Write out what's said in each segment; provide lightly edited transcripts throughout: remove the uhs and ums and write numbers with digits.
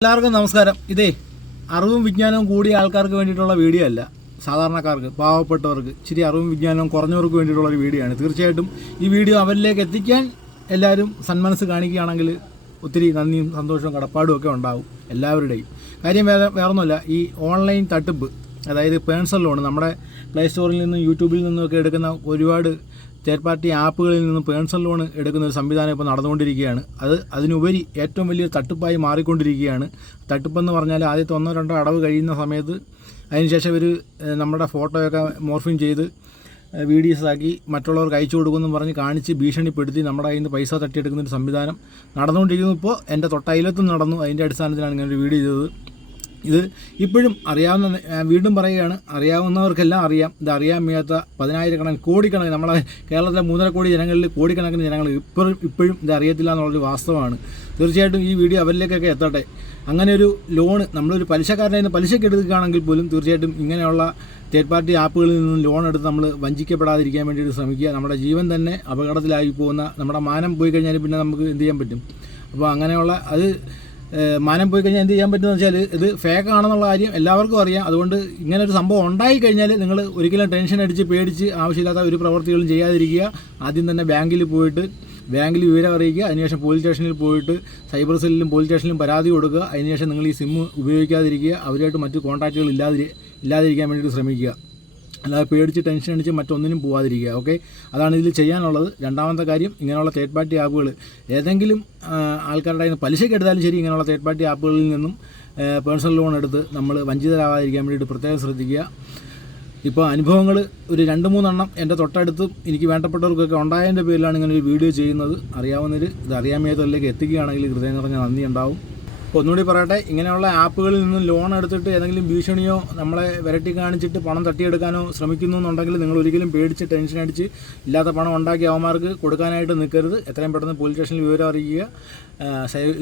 എല്ലാവർക്കും നമസ്കാരം. ഇതേ അറിവും വിജ്ഞാനവും കൂടിയ ആൾക്കാർക്ക് വേണ്ടിയിട്ടുള്ള വീഡിയോ അല്ല, സാധാരണക്കാർക്ക്, പാവപ്പെട്ടവർക്ക്, ഇച്ചിരി അറിവും വിജ്ഞാനവും കുറഞ്ഞവർക്ക് വേണ്ടിയിട്ടുള്ള ഒരു വീഡിയോ ആണ്. തീർച്ചയായിട്ടും ഈ വീഡിയോ അവരിലേക്ക് എത്തിക്കാൻ എല്ലാവരും സന്മനസ് കാണിക്കുകയാണെങ്കിൽ ഒത്തിരി നന്ദിയും സന്തോഷവും കടപ്പാടും ഒക്കെ ഉണ്ടാവും എല്ലാവരുടെയും. കാര്യം വേറൊന്നുമല്ല, ഈ ഓൺലൈൻ തട്ടിപ്പ്, അതായത് പേഴ്സണൽ ലോൺ, നമ്മുടെ പ്ലേ സ്റ്റോറിൽ നിന്നും യൂട്യൂബിൽ നിന്നുമൊക്കെ എടുക്കുന്ന ഒരുപാട് തേർഡ് പാർട്ടി ആപ്പുകളിൽ നിന്നും പേഴ്സണൽ ലോൺ എടുക്കുന്ന ഒരു സംവിധാനം ഇപ്പോൾ നടന്നുകൊണ്ടിരിക്കുകയാണ്. അതിനുപരി ഏറ്റവും വലിയ തട്ടിപ്പായി മാറിക്കൊണ്ടിരിക്കുകയാണ്. തട്ടിപ്പെന്ന് പറഞ്ഞാൽ ആദ്യത്തെ 1-2 അടവ് കഴിയുന്ന സമയത്ത് അതിനുശേഷം ഇവർ നമ്മുടെ ഫോട്ടോയൊക്കെ മോർഫിങ് ചെയ്ത് വീഡിയോസ് ആക്കി മറ്റുള്ളവർക്ക് അയച്ചു കൊടുക്കുമെന്ന് പറഞ്ഞ് കാണിച്ച് ഭീഷണിപ്പെടുത്തി നമ്മുടെ കയ്യിൽ നിന്ന് പൈസ തട്ടിയെടുക്കുന്നൊരു സംവിധാനം നടന്നുകൊണ്ടിരിക്കുന്നു. ഇപ്പോൾ എൻ്റെ തൊട്ടയലത്തും നടന്നു. അതിൻ്റെ അടിസ്ഥാനത്തിലാണ് ഇങ്ങനെ ഒരു വീഡിയോ ചെയ്തത്. ഇത് ഇപ്പോഴും അറിയാവുന്ന, വീണ്ടും പറയുകയാണ്, അറിയാവുന്നവർക്കെല്ലാം അറിയാം. ഇത് അറിയാൻ വയ്യാത്ത 10,000 കോടിക്കണക്കിന് നമ്മളെ കേരളത്തിലെ 3.5 കോടി ജനങ്ങളിൽ കോടിക്കണക്കിന് ജനങ്ങൾ ഇപ്പോഴും ഇത് അറിയത്തില്ല എന്നുള്ളൊരു വാസ്തവമാണ്. തീർച്ചയായിട്ടും ഈ വീഡിയോ അവരിലേക്കൊക്കെ എത്തട്ടെ. അങ്ങനെ ഒരു ലോണ് നമ്മളൊരു പലിശക്കാരൻ്റെ നിന്ന് പലിശയ്ക്ക് എടുക്കുകയാണെങ്കിൽ പോലും തീർച്ചയായിട്ടും ഇങ്ങനെയുള്ള തേർഡ് പാർട്ടി ആപ്പുകളിൽ നിന്നും ലോൺ എടുത്ത് നമ്മൾ വഞ്ചിക്കപ്പെടാതിരിക്കാൻ വേണ്ടിയിട്ട് ശ്രമിക്കുക. നമ്മുടെ ജീവൻ തന്നെ അപകടത്തിലായി പോകുന്ന, നമ്മുടെ മാനം പോയി കഴിഞ്ഞാൽ പിന്നെ നമുക്ക് എന്ത് ചെയ്യാൻ പറ്റും? അപ്പോൾ അങ്ങനെയുള്ള അത് മാനം പോയി കഴിഞ്ഞാൽ എന്ത് ചെയ്യാൻ പറ്റുമെന്ന് വെച്ചാൽ ഇത് ഫേക്ക് ആണെന്നുള്ള കാര്യം എല്ലാവർക്കും അറിയാം. അതുകൊണ്ട് ഇങ്ങനെ ഒരു സംഭവം ഉണ്ടായിക്കഴിഞ്ഞാൽ നിങ്ങൾ ഒരിക്കലും ടെൻഷൻ അടിച്ച് പേടിച്ച് ആവശ്യമില്ലാത്ത ഒരു പ്രവൃത്തികളും ചെയ്യാതിരിക്കുക. ആദ്യം തന്നെ ബാങ്കിൽ വിവരം അറിയിക്കുക. അതിനുശേഷം പോലീസ് സ്റ്റേഷനിൽ പോയിട്ട് സൈബർ സെല്ലിലും പോലീസ് സ്റ്റേഷനിലും പരാതി കൊടുക്കുക. അതിനുശേഷം നിങ്ങൾ ഈ സിം ഉപയോഗിക്കാതിരിക്കുക. അവരുമായിട്ട് മറ്റു കോൺടാക്റ്റുകൾ ഇല്ലാതിരിക്കാൻ വേണ്ടിയിട്ട് ശ്രമിക്കുക. അല്ലാതെ പേടിച്ച് ടെൻഷൻ അടിച്ച് മറ്റൊന്നിനും പോകാതിരിക്കുക. ഓക്കെ, അതാണ് ഇതിൽ ചെയ്യാനുള്ളത്. രണ്ടാമത്തെ കാര്യം, ഇങ്ങനെയുള്ള തേർഡ് പാർട്ടി ആപ്പുകൾ ഏതെങ്കിലും ആൾക്കാരുടെ കയ്യിൽ നിന്ന് പലിശയ്ക്ക് എടുത്താലും ശരി, ഇങ്ങനെയുള്ള തേർഡ് പാർട്ടി ആപ്പുകളിൽ നിന്നും പേഴ്സണൽ ലോൺ എടുത്ത് നമ്മൾ വഞ്ചിതരാകാതിരിക്കാൻ വേണ്ടിയിട്ട് പ്രത്യേകം ശ്രദ്ധിക്കുക. ഇപ്പോൾ അനുഭവങ്ങൾ ഒരു 2-3 എണ്ണം എൻ്റെ തൊട്ടടുത്തും എനിക്ക് വേണ്ടപ്പെട്ടവർക്കൊക്കെ ഉണ്ടായതിൻ്റെ പേരിലാണ് ഇങ്ങനെ ഒരു വീഡിയോ ചെയ്യുന്നത്. അറിയാവുന്നവർ ഇത് അറിയാൻ മേത്തതിലേക്ക് എത്തിക്കുകയാണെങ്കിൽ ഹൃദയം നിറഞ്ഞ നന്ദി ഉണ്ടാവും. അപ്പോൾ ഒന്നുകൂടി പറയട്ടെ, ഇങ്ങനെയുള്ള ആപ്പുകളിൽ നിന്നും ലോൺ എടുത്തിട്ട് ഏതെങ്കിലും ഭീഷണിയോ നമ്മളെ വിരട്ടി കാണിച്ചിട്ട് പണം തട്ടിയെടുക്കാനോ ശ്രമിക്കുന്നു എന്നുണ്ടെങ്കിൽ നിങ്ങൾ ഒരിക്കലും പേടിച്ച് ടെൻഷൻ അടിച്ച് ഇല്ലാത്ത പണം ഉണ്ടാക്കി അവന്മാർക്ക് കൊടുക്കാനായിട്ട് നിൽക്കരുത്. എത്രയും പെട്ടെന്ന് പോലീസ് സ്റ്റേഷനിൽ വിവരം അറിയിക്കുക,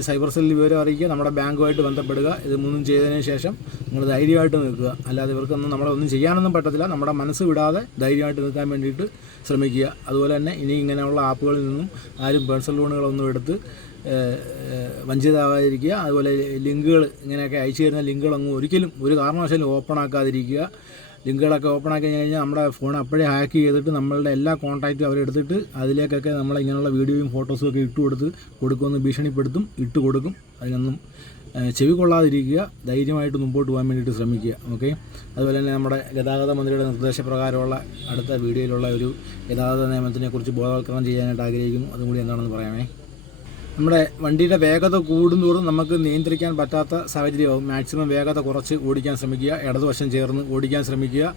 സൈബർ സെല്ലിൽ വിവരം അറിയിക്കുക, നമ്മുടെ ബാങ്കുമായിട്ട് ബന്ധപ്പെടുക. ഇത് മൂന്നും ചെയ്തതിന് ശേഷം നിങ്ങൾ ധൈര്യമായിട്ട് നിൽക്കുക. അല്ലാതെ ഇവർക്കൊന്നും നമ്മളെ ഒന്നും ചെയ്യാനൊന്നും പറ്റത്തില്ല. നമ്മുടെ മനസ്സ് വിടാതെ ധൈര്യമായിട്ട് നിൽക്കാൻ വേണ്ടിയിട്ട് ശ്രമിക്കുക. അതുപോലെ തന്നെ ഇനി ഇങ്ങനെയുള്ള ആപ്പുകളിൽ നിന്നും ആരും പേഴ്സണൽ ലോണുകളൊന്നും എടുത്ത് വഞ്ചിതരാകാതിരിക്കുക. അതുപോലെ ലിങ്കുകൾ ഇങ്ങനെയൊക്കെ അയച്ചു തരുന്ന ലിങ്കുകളൊന്നും ഒരിക്കലും ഒരു കാരണവശാലും ഓപ്പൺ ആക്കാതിരിക്കുക. ലിങ്കുകളൊക്കെ ഓപ്പൺ ആക്കി കഴിഞ്ഞാൽ നമ്മുടെ ഫോൺ അപ്പോഴേ ഹാക്ക് ചെയ്തിട്ട് നമ്മളുടെ എല്ലാ കോൺടാക്റ്റും അവരെടുത്തിട്ട് അതിലേക്കൊക്കെ നമ്മളിങ്ങനെയുള്ള വീഡിയോയും ഫോട്ടോസും ഒക്കെ കൊടുക്കുമെന്ന് ഭീഷണിപ്പെടുത്തും, കൊടുക്കും. അതിനൊന്നും ചെവി കൊള്ളാതിരിക്കുക. ധൈര്യമായിട്ട് മുമ്പോട്ട് പോകാൻ വേണ്ടിയിട്ട് ശ്രമിക്കുക. ഓക്കെ, അതുപോലെ തന്നെ നമ്മുടെ ഗതാഗത മന്ത്രിയുടെ നിർദ്ദേശപ്രകാരമുള്ള അടുത്ത വീഡിയോയിലുള്ള ഒരു ഗതാഗത നിയമത്തിനെക്കുറിച്ച് ബോധവൽക്കരണം ചെയ്യാനായിട്ട് ആഗ്രഹിക്കുന്നു. അതും കൂടി എന്താണെന്ന് പറയാമേ. നമ്മുടെ വണ്ടിയുടെ വേഗത കൂടുന്തോറും നമുക്ക് നിയന്ത്രിക്കാൻ പറ്റാത്ത സാഹചര്യമാവും. മാക്സിമം വേഗത കുറച്ച് ഓടിക്കാൻ ശ്രമിക്കുക. ഇടതുവശം ചേർന്ന് ഓടിക്കാൻ ശ്രമിക്കുക.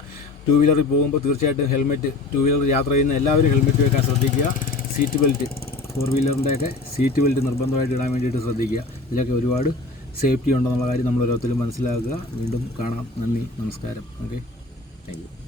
2 വീലറിൽ പോകുമ്പോൾ തീർച്ചയായിട്ടും ഹെൽമെറ്റ്, 2 വീലർ യാത്ര ചെയ്യുന്ന എല്ലാവരും ഹെൽമെറ്റ് വെക്കാൻ ശ്രദ്ധിക്കുക. സീറ്റ് ബെൽറ്റ്, 4 വീലറിൻ്റെയൊക്കെ സീറ്റ് ബെൽറ്റ് നിർബന്ധമായിട്ട് ഇടാൻ വേണ്ടിയിട്ട് ശ്രദ്ധിക്കുക. ഇതിലൊക്കെ ഒരുപാട് സേഫ്റ്റി ഉണ്ടെന്നുള്ള കാര്യം നമ്മൾ ഓരോരുത്തരും മനസ്സിലാക്കുക. വീണ്ടും കാണാം. നന്ദി, നമസ്കാരം. Okay, thank you.